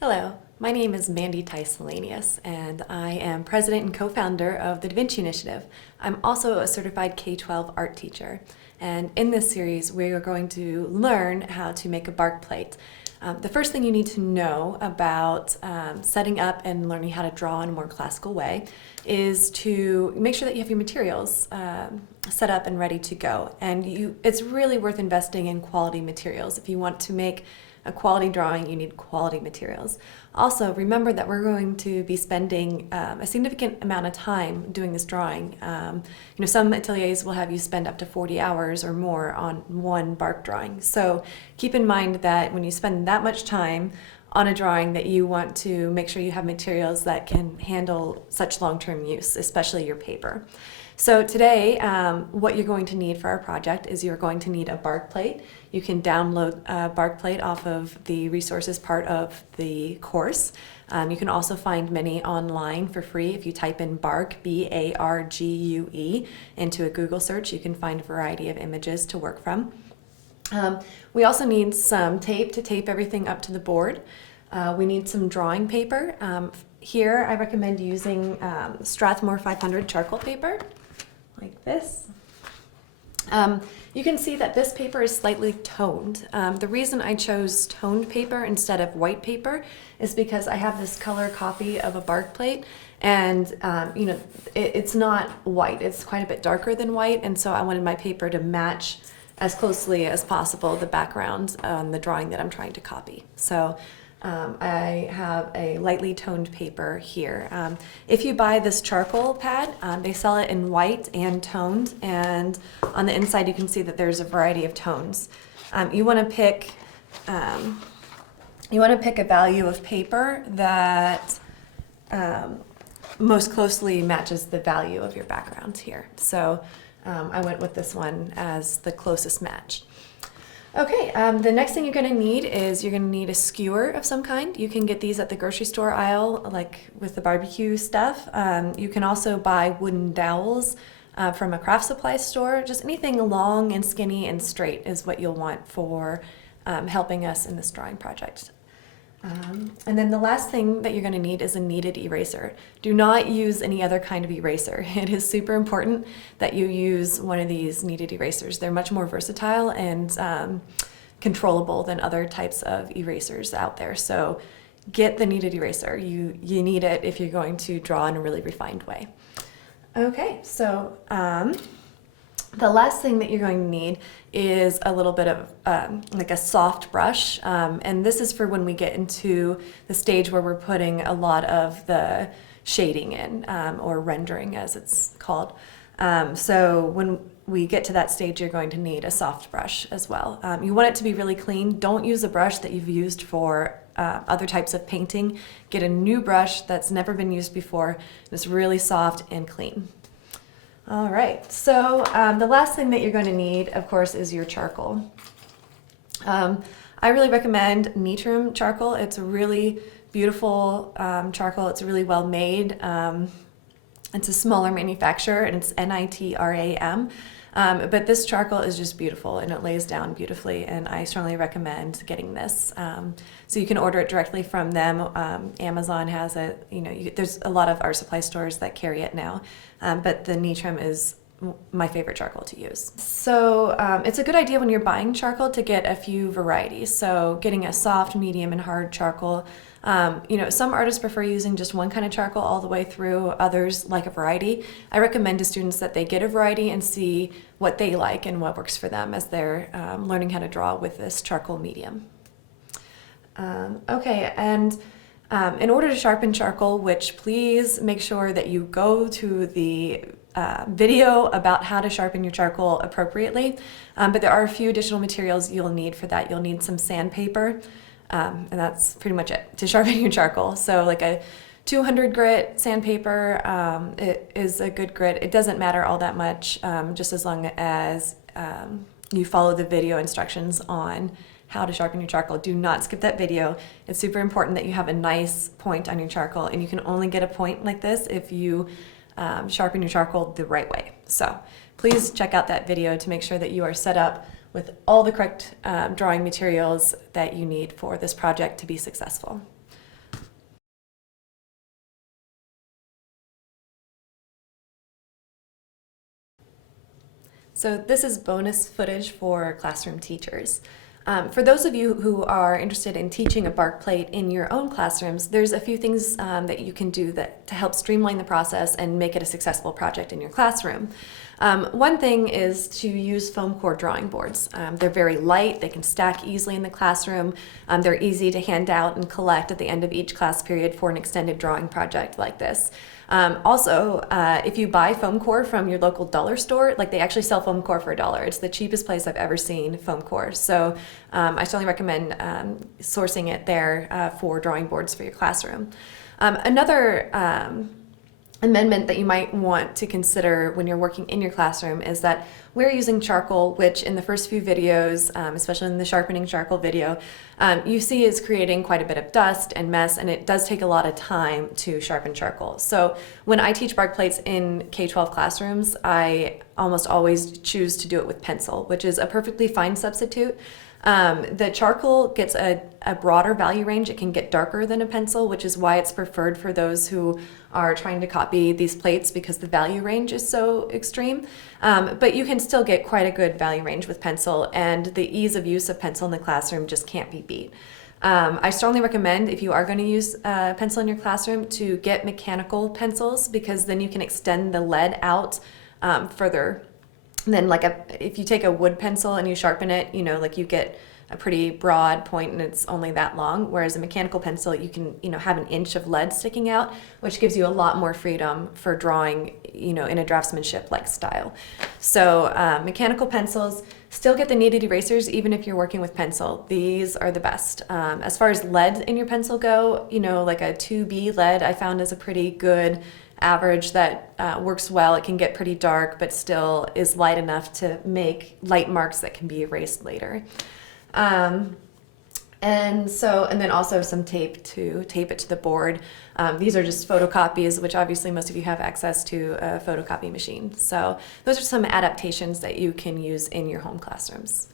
Hello, my name is Mandy Tice-Selenius, and I am president and co-founder of the Vinci Initiative. I'm also a certified K-12 art teacher, and in this series we are going to learn how to make a bark plate. The first thing you need to know about setting up and learning how to draw in a more classical way is to make sure that you have your materials set up and ready to go. And it's really worth investing in quality materials. If you want to make a quality drawing, you need quality materials. Also, remember that we're going to be spending a significant amount of time doing this drawing. Some ateliers will have you spend up to 40 hours or more on one bark drawing. So keep in mind that when you spend that much time on a drawing, that you want to make sure you have materials that can handle such long-term use, especially your paper. So today, what you're going to need for our project is you're going to need a bark plate. You can download a bark plate off of the resources part of the course. You can also find many online for free. If you type in Bargue, B-A-R-G-U-E, into a Google search, you can find a variety of images to work from. We also need some tape to tape everything up to the board. We need some drawing paper. Here I recommend using Strathmore 500 charcoal paper, like this. You can see that this paper is slightly toned. The reason I chose toned paper instead of white paper is because I have this color copy of a bark plate, and it's not white, it's quite a bit darker than white, and so I wanted my paper to match as closely as possible the background on the drawing that I'm trying to copy. So I have a lightly toned paper here. If you buy this charcoal pad, they sell it in white and toned, and on the inside you can see that there's a variety of tones. You want to pick a value of paper that most closely matches the value of your background here. So I went with this one as the closest match. Okay, the next thing you're going to need is you're going to need a skewer of some kind. You can get these at the grocery store aisle, like with the barbecue stuff. You can also buy wooden dowels from a craft supply store. Just anything long and skinny and straight is what you'll want for helping us in this drawing project. And then the last thing that you're going to need is a kneaded eraser. Do not use any other kind of eraser. It is super important that you use one of these kneaded erasers. They're much more versatile and controllable than other types of erasers out there. So get the kneaded eraser. You need it if you're going to draw in a really refined way. Okay, so the last thing that you're going to need is a little bit of like a soft brush, and this is for when we get into the stage where we're putting a lot of the shading in, or rendering as it's called. So when we get to that stage, you're going to need a soft brush as well. You want it to be really clean. Don't use a brush that you've used for other types of painting. Get a new brush that's never been used before. It's really soft and clean. All right, so the last thing that you're going to need, of course, is your charcoal. I really recommend Nitram charcoal. It's a really beautiful charcoal. It's really well made. It's a smaller manufacturer, and it's Nitram. But this charcoal is just beautiful, and it lays down beautifully, and I strongly recommend getting this. So you can order it directly from them. Amazon has it. There's a lot of art supply stores that carry it now, but the Nitram is my favorite charcoal to use. So it's a good idea when you're buying charcoal to get a few varieties. So getting a soft, medium, and hard charcoal. Some artists prefer using just one kind of charcoal all the way through. Others like a variety. I recommend to students that they get a variety and see what they like and what works for them as they're learning how to draw with this charcoal medium. Okay, and in order to sharpen charcoal, which please make sure that you go to the video about how to sharpen your charcoal appropriately, but there are a few additional materials you'll need for that. You'll need some sandpaper, and that's pretty much it to sharpen your charcoal. So like a 200 grit sandpaper, it is a good grit. It doesn't matter all that much, just as long as you follow the video instructions on how to sharpen your charcoal. Do not skip that video. It's super important that you have a nice point on your charcoal, and you can only get a point like this if you sharpen your charcoal the right way. So please check out that video to make sure that you are set up with all the correct drawing materials that you need for this project to be successful. So this is bonus footage for classroom teachers. For those of you who are interested in teaching a bark plate in your own classrooms, there's a few things that you can do to help streamline the process and make it a successful project in your classroom. One thing is to use foam core drawing boards. They're very light, they can stack easily in the classroom, they're easy to hand out and collect at the end of each class period for an extended drawing project like this. Also, if you buy foam core from your local dollar store, like they actually sell foam core for $1. It's the cheapest place I've ever seen foam core. So I certainly recommend sourcing it there for drawing boards for your classroom. Another amendment that you might want to consider when you're working in your classroom is that we're using charcoal, which in the first few videos, especially in the sharpening charcoal video, you see is creating quite a bit of dust and mess, and it does take a lot of time to sharpen charcoal. So when I teach bark plates in K-12 classrooms, I almost always choose to do it with pencil, which is a perfectly fine substitute. The charcoal gets a broader value range. It can get darker than a pencil, which is why it's preferred for those who are trying to copy these plates because the value range is so extreme. But you can still get quite a good value range with pencil, and the ease of use of pencil in the classroom just can't be beat. I strongly recommend, if you are going to use a pencil in your classroom, to get mechanical pencils, because then you can extend the lead out further. And then if you take a wood pencil and you sharpen it, you get a pretty broad point and it's only that long, whereas a mechanical pencil, you can, have an inch of lead sticking out, which gives you a lot more freedom for drawing, in a draftsmanship-like style. So mechanical pencils still get the kneaded erasers even if you're working with pencil. These are the best. As far as lead in your pencil go, like a 2B lead I found is a pretty good average that works well. It can get pretty dark, but still is light enough to make light marks that can be erased later. And then also some tape to tape it to the board. These are just photocopies, which obviously most of you have access to a photocopy machine. So those are some adaptations that you can use in your home classrooms.